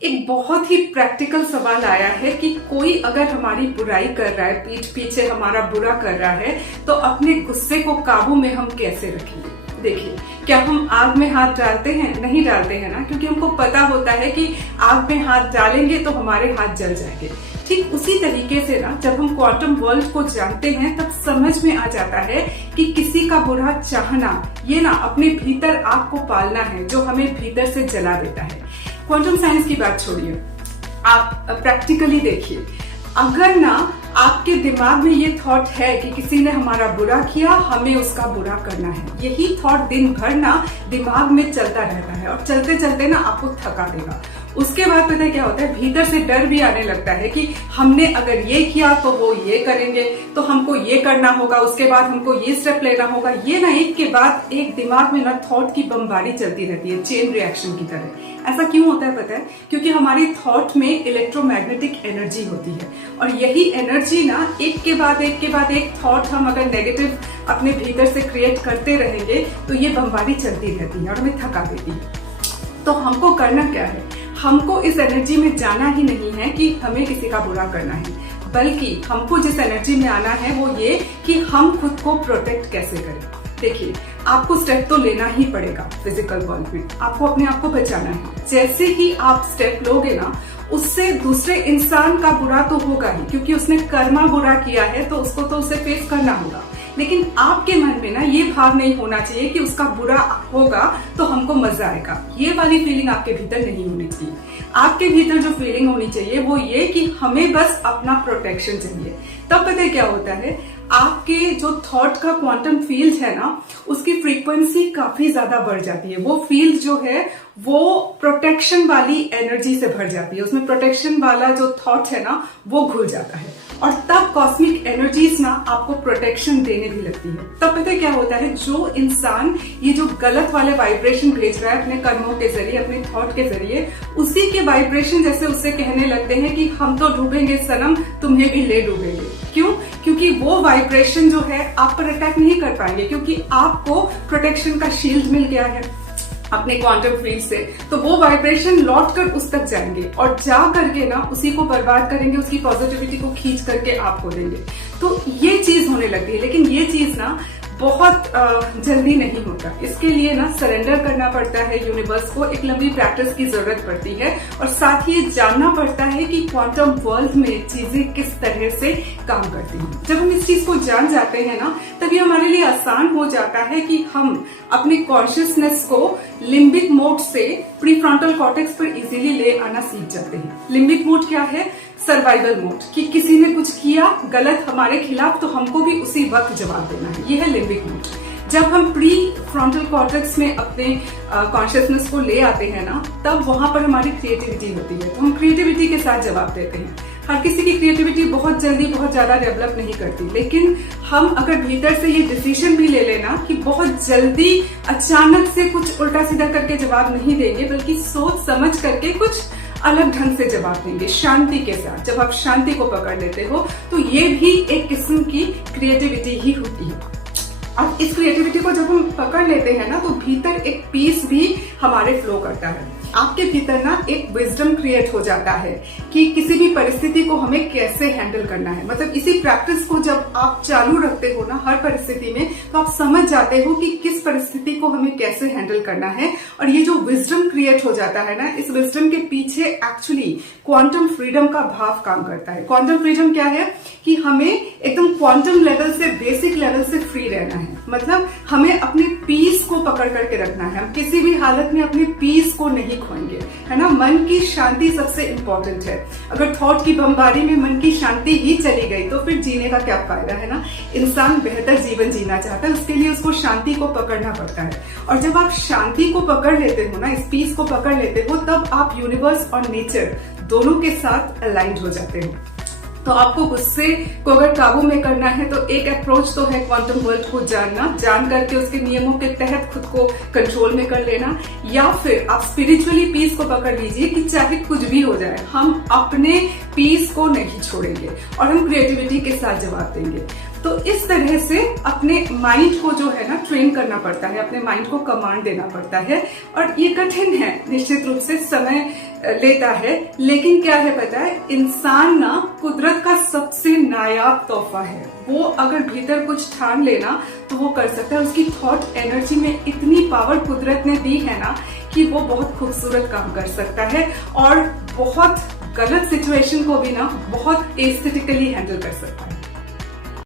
एक बहुत ही प्रैक्टिकल सवाल आया है कि कोई अगर हमारी बुराई कर रहा है, पीठ पीछे हमारा बुरा कर रहा है, तो अपने गुस्से को काबू में हम कैसे रखेंगे। देखिए, क्या हम आग में हाथ डालते हैं? नहीं डालते हैं ना, क्योंकि हमको पता होता है कि आग में हाथ डालेंगे तो हमारे हाथ जल जाएंगे। ठीक उसी तरीके से ना, जब हम क्वांटम वर्ल्ड को जानते हैं तब समझ में आ जाता है कि किसी का बुरा चाहना ये ना अपने भीतर आग को पालना है जो हमें भीतर से जला देता है। क्वांटम साइंस की बात छोड़िए, आप प्रैक्टिकली देखिए, अगर ना आपके दिमाग में ये थॉट है कि किसी ने हमारा बुरा किया, हमें उसका बुरा करना है, यही थॉट दिन भर ना दिमाग में चलता रहता है और चलते चलते ना आपको थका देगा। उसके बाद पता है क्या होता है, भीतर से डर भी आने लगता है कि हमने अगर ये किया तो वो ये करेंगे, तो हमको ये करना होगा, उसके बाद हमको ये स्टेप लेना होगा। ये ना एक के बाद एक दिमाग में ना थॉट की बमबारी चलती रहती है, चेन रिएक्शन की तरह। ऐसा क्यों होता है पता है? क्योंकि हमारी थॉट में इलेक्ट्रोमैग्नेटिक एनर्जी होती है और यही एनर्जी ना एक के बाद एक थॉट हम अगर नेगेटिव अपने भीतर से क्रिएट करते रहेंगे तो ये बमबारी चलती रहती है और हमें थका देती है। तो हमको करना क्या है? हमको इस एनर्जी में जाना ही नहीं है कि हमें किसी का बुरा करना है, बल्कि हमको जिस एनर्जी में आना है वो ये कि हम खुद को प्रोटेक्ट कैसे करें। देखिए, आपको स्टेप तो लेना ही पड़ेगा फिजिकल वर्ल्ड में, आपको अपने आप को बचाना है। जैसे ही आप स्टेप लोगे ना, उससे दूसरे इंसान का बुरा तो होगा ही, क्योंकि उसने कर्मा बुरा किया है तो उसको तो उसे फेस करना होगा। लेकिन आपके मन में ना ये भाव नहीं होना चाहिए कि उसका बुरा होगा तो हमको मजा आएगा। ये वाली फीलिंग आपके भीतर नहीं होनी चाहिए। आपके भीतर जो फीलिंग होनी चाहिए वो ये कि हमें बस अपना प्रोटेक्शन चाहिए। तब पता है क्या होता है, आपके जो थॉट का क्वांटम फील्ड है ना, उसकी फ्रीक्वेंसी काफी ज्यादा बढ़ जाती है। वो फील्ड जो है वो प्रोटेक्शन वाली एनर्जी से भर जाती है, उसमें प्रोटेक्शन वाला जो थॉट है ना वो घुल जाता है और तब कॉस्मिक एनर्जीज ना आपको प्रोटेक्शन देने भी लगती है। तब पता है क्या होता है, जो इंसान ये जो गलत वाले वाइब्रेशन भेज रहा है अपने कर्मों के जरिए, अपने थॉट के जरिए, उसी के वाइब्रेशन जैसे उससे कहने लगते हैं कि हम तो डूबेंगे सनम, तुम्हें भी ले डूबेंगे। क्यों? क्योंकि वो वाइब्रेशन जो है आप पर अटैक नहीं कर पाएंगे, क्योंकि आपको प्रोटेक्शन का शील्ड मिल गया है अपने क्वांटम फील्ड से। तो वो वाइब्रेशन लौट कर उस तक जाएंगे और जा करके ना उसी को बर्बाद करेंगे, उसकी पॉजिटिविटी को खींच करके आपको देंगे। तो ये चीज होने लगती है, लेकिन ये चीज ना बहुत जल्दी नहीं होता। इसके लिए ना सरेंडर करना पड़ता है यूनिवर्स को, एक लंबी प्रैक्टिस की जरूरत पड़ती है और साथ ही ये जानना पड़ता है कि क्वांटम वर्ल्ड में चीजें किस तरह से काम करती हैं। जब हम इस चीज को जान जाते हैं ना, तभी हमारे लिए आसान हो जाता है कि हम अपने कॉन्शियसनेस को लिम्बिक मोड से प्रीफ्रंटल कॉर्टेक्स पर इजीली ले आना सीख जाते हैं। लिम्बिक मोड क्या है? सर्वाइवल मोड, कि किसी ने कुछ किया गलत हमारे खिलाफ तो हमको भी उसी वक्त जवाब देना है, ये है लिम्बिक मोड। जब हम प्री फ्रंटल कॉर्टेक्स में अपने कॉन्शियसनेस को ले आते हैं ना, तब वहां पर हमारी क्रिएटिविटी होती है, तो हम क्रिएटिविटी के साथ जवाब देते हैं। हर किसी की क्रिएटिविटी बहुत जल्दी बहुत ज्यादा डेवलप नहीं करती, लेकिन हम अगर भीतर से ये डिसीजन भी ले लेना कि बहुत जल्दी अचानक से कुछ उल्टा सीधा करके जवाब नहीं देंगे, बल्कि सोच समझ करके कुछ अलग ढंग से जवाब देंगे, शांति के साथ। जब आप शांति को पकड़ लेते हो तो ये भी एक किस्म की क्रिएटिविटी ही होती है। अब इस क्रिएटिविटी को जब हम पकड़ लेते हैं ना, तो भीतर एक पीस भी हमारे फ्लो करता है। आपके भीतर ना एक विजडम क्रिएट हो जाता है कि किसी भी परिस्थिति को हमें कैसे हैंडल करना है। मतलब इसी प्रैक्टिस को जब आप चालू रखते हो ना हर परिस्थिति में, तो आप समझ जाते हो कि किस परिस्थिति को हमें कैसे हैंडल करना है। और ये जो विजडम क्रिएट हो जाता है ना, इस विजडम के पीछे एक्चुअली क्वांटम फ्रीडम का भाव काम करता है। क्वांटम फ्रीडम क्या है? कि हमें एकदम क्वांटम लेवल से, बेसिक लेवल से फ्री रहना है। मतलब हमें अपने पीस को पकड़ करके रखना है, हम किसी भी हालत में अपने पीस को नहीं खोएंगे, है ना। मन की शांति सबसे इंपॉर्टेंट है। अगर थॉट की बमबारी में मन की शांति ही चली गई तो फिर जीने का क्या फायदा, है ना। इंसान बेहतर जीवन जीना चाहता है, उसके लिए उसको शांति को पकड़ना पड़ता है। और जब आप शांति को पकड़ लेते हो ना, इस पीस को पकड़ लेते हो, तब आप यूनिवर्स और नेचर दोनों के साथ अलाइंड हो जाते हो। तो आपको गुस्से को अगर काबू में करना है तो एक अप्रोच तो है क्वांटम वर्ल्ड को जानना, जान करके उसके नियमों के तहत खुद को कंट्रोल में कर लेना, या फिर आप स्पिरिचुअली पीस को पकड़ लीजिए कि चाहे कुछ भी हो जाए हम अपने पीस को नहीं छोड़ेंगे और हम क्रिएटिविटी के साथ जवाब देंगे। तो इस तरह से अपने माइंड को जो है ना ट्रेन करना पड़ता है, अपने माइंड को कमांड देना पड़ता है। और ये कठिन है, निश्चित रूप से समय लेता है, लेकिन क्या है पता है, इंसान ना कुदरत का सबसे नायाब तोहफा है। वो अगर भीतर कुछ ठान लेना तो वो कर सकता है। उसकी थॉट एनर्जी में इतनी पावर कुदरत ने दी है ना कि वो बहुत खूबसूरत काम कर सकता है और बहुत गलत सिचुएशन को भी ना बहुत एस्थेटिकली हैंडल कर सकता है।